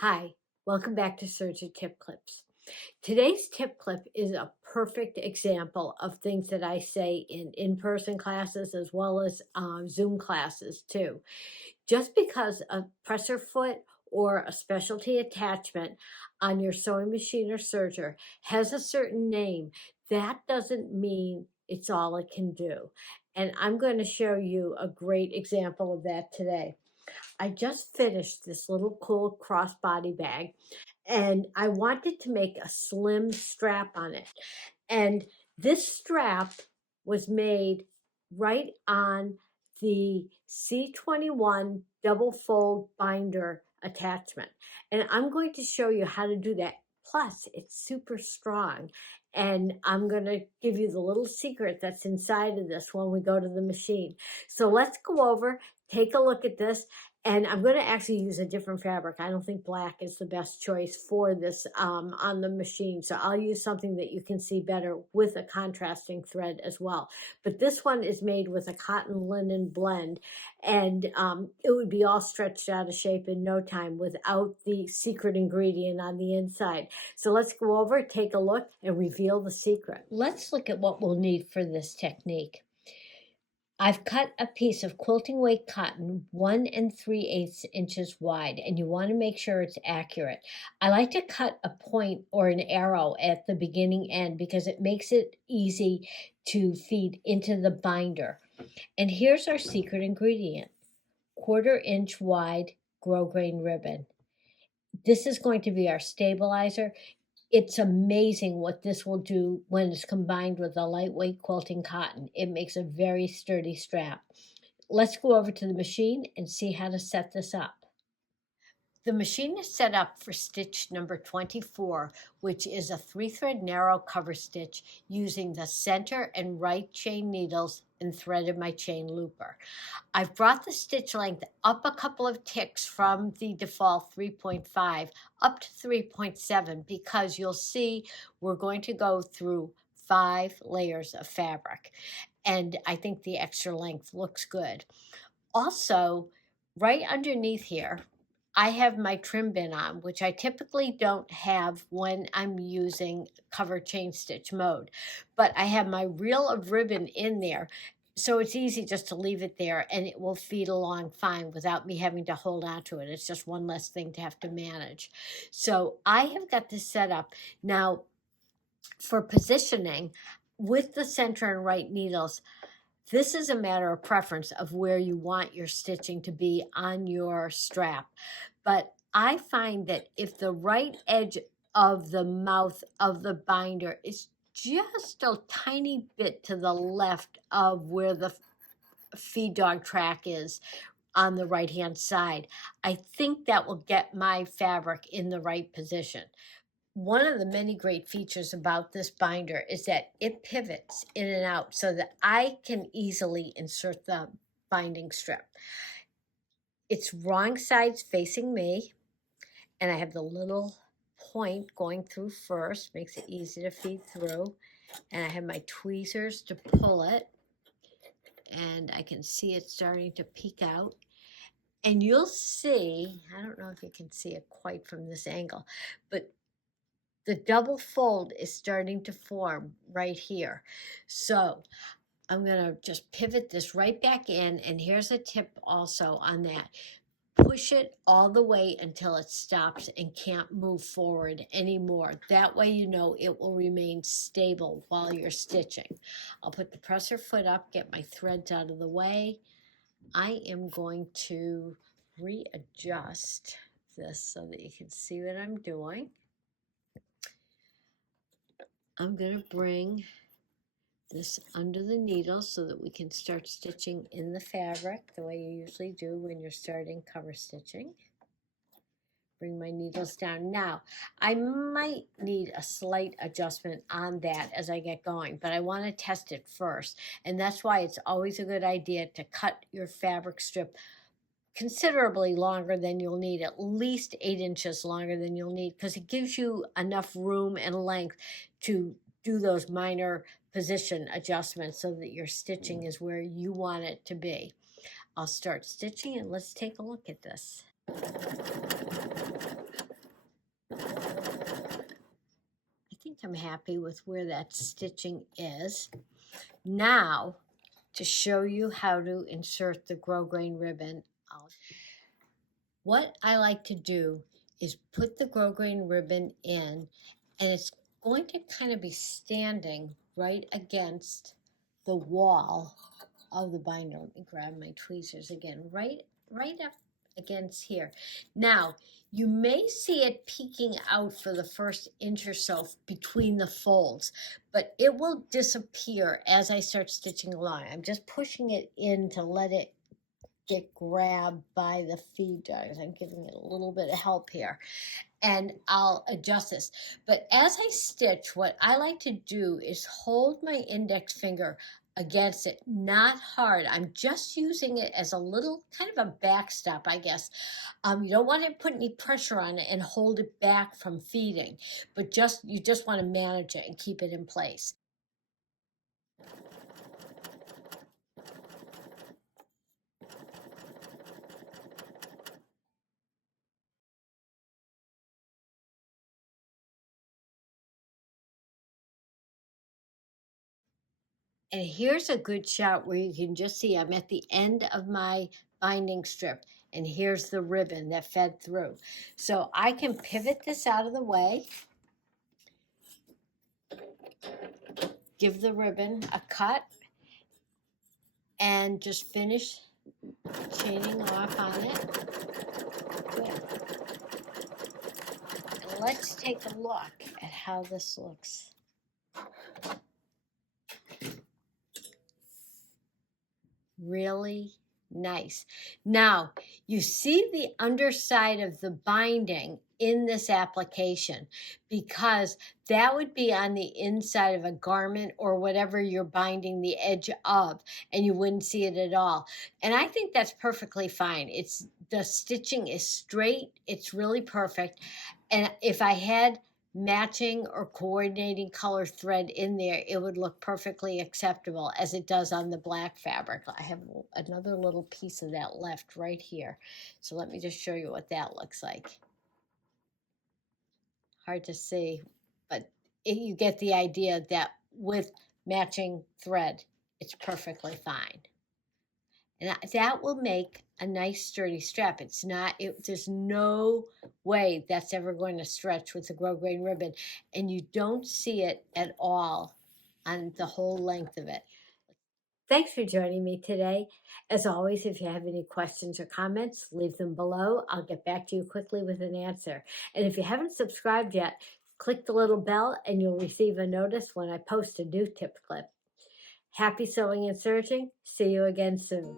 Hi, welcome back to Serger Tip Clips. Today's tip clip is a perfect example of things that I say in in-person classes as well as Zoom classes too. Just because a presser foot or a specialty attachment on your sewing machine or serger has a certain name, that doesn't mean it's all it can do. And I'm going to show you a great example of that today. I just finished this little cool crossbody bag and I wanted to make a slim strap on it. And this strap was made right on the C21 double fold binder attachment. And I'm going to show you how to do that. Plus, it's super strong. And I'm going to give you the little secret that's inside of this when we go to the machine. So let's go over, take a look at this, and I'm going to actually use a different fabric. I don't think black is the best choice for this on the machine. So I'll use something that you can see better with a contrasting thread as well. But this one is made with a cotton linen blend, and it would be all stretched out of shape in no time without the secret ingredient on the inside. So let's go over, take a look, and reveal the secret. Let's look at what we'll need for this technique. I've cut a piece of quilting weight cotton 1 3/8 inches wide, and you want to make sure it's accurate. I like to cut a point or an arrow at the beginning end because it makes it easy to feed into the binder. And here's our secret ingredient: 1/4 inch wide grosgrain ribbon. This is going to be our stabilizer. It's amazing what this will do when it's combined with a lightweight quilting cotton. It makes a very sturdy strap. Let's go over to the machine and see how to set this up. The machine is set up for stitch number 24, which is a 3-thread narrow cover stitch using the center and right chain needles and threaded my chain looper. I've brought the stitch length up a couple of ticks from the default 3.5 up to 3.7 because you'll see we're going to go through 5 layers of fabric. And I think the extra length looks good. Also, right underneath here, I have my trim bin on, which I typically don't have when I'm using cover chain stitch mode. But I have my reel of ribbon in there, so it's easy just to leave it there and it will feed along fine without me having to hold on to it. It's just one less thing to have to manage. So I have got this set up. Now, for positioning with the center and right needles, this is a matter of preference of where you want your stitching to be on your strap. But I find that if the right edge of the mouth of the binder is just a tiny bit to the left of where the feed dog track is on the right hand side, I think that will get my fabric in the right position. One of the many great features about this binder is that it pivots in and out so that I can easily insert the binding strip. It's wrong sides facing me, and I have the little point going through first, makes it easy to feed through. And I have my tweezers to pull it, and I can see it starting to peek out. And you'll see, I don't know if you can see it quite from this angle, but the double fold is starting to form right here. So I'm going to just pivot this right back in. And here's a tip also on that. Push it all the way until it stops and can't move forward anymore. That way you know it will remain stable while you're stitching. I'll put the presser foot up, get my threads out of the way. I am going to readjust this so that you can see what I'm doing. I'm going to bring this under the needle so that we can start stitching in the fabric the way you usually do when you're starting cover stitching. Bring my needles down. Now, I might need a slight adjustment on that as I get going, but I want to test it first. And that's why it's always a good idea to cut your fabric strip considerably longer than you'll need, at least 8 inches longer than you'll need, because it gives you enough room and length to do those minor position adjustments so that your stitching is where you want it to be. I'll start stitching and let's take a look at this. I think I'm happy with where that stitching is. Now, to show you how to insert the grosgrain ribbon, what I like to do is put the grosgrain ribbon in, and it's going to kind of be standing right against the wall of the binder. Let me grab my tweezers again, right up against here. Now, you may see it peeking out for the first inch or so between the folds, but it will disappear as I start stitching along. I'm just pushing it in to let it get grabbed by the feed dogs. I'm giving it a little bit of help here, and I'll adjust this. But as I stitch, what I like to do is hold my index finger against it, not hard. I'm just using it as a little kind of a backstop, I guess. You don't want to put any pressure on it and hold it back from feeding, but you just want to manage it and keep it in place. And here's a good shot where you can just see I'm at the end of my binding strip, and here's the ribbon that fed through. So I can pivot this out of the way, give the ribbon a cut, and just finish chaining off on it. Good. And let's take a look at how this looks. Really nice. Now, you see the underside of the binding in this application, because that would be on the inside of a garment or whatever you're binding the edge of, and you wouldn't see it at all. And I think that's perfectly fine. The stitching is straight. It's really perfect. And if I had matching or coordinating color thread in there, it would look perfectly acceptable, as it does on the black fabric. I have another little piece of that left right here, so let me just show you what that looks like. Hard to see, but you get the idea that with matching thread, it's perfectly fine. And that will make a nice sturdy strap. There's no way that's ever going to stretch with the grosgrain ribbon, and you don't see it at all on the whole length of it. Thanks for joining me today. As always, if you have any questions or comments, leave them below. I'll get back to you quickly with an answer. And if you haven't subscribed yet, click the little bell and you'll receive a notice when I post a new tip clip. Happy sewing and serging. See you again soon.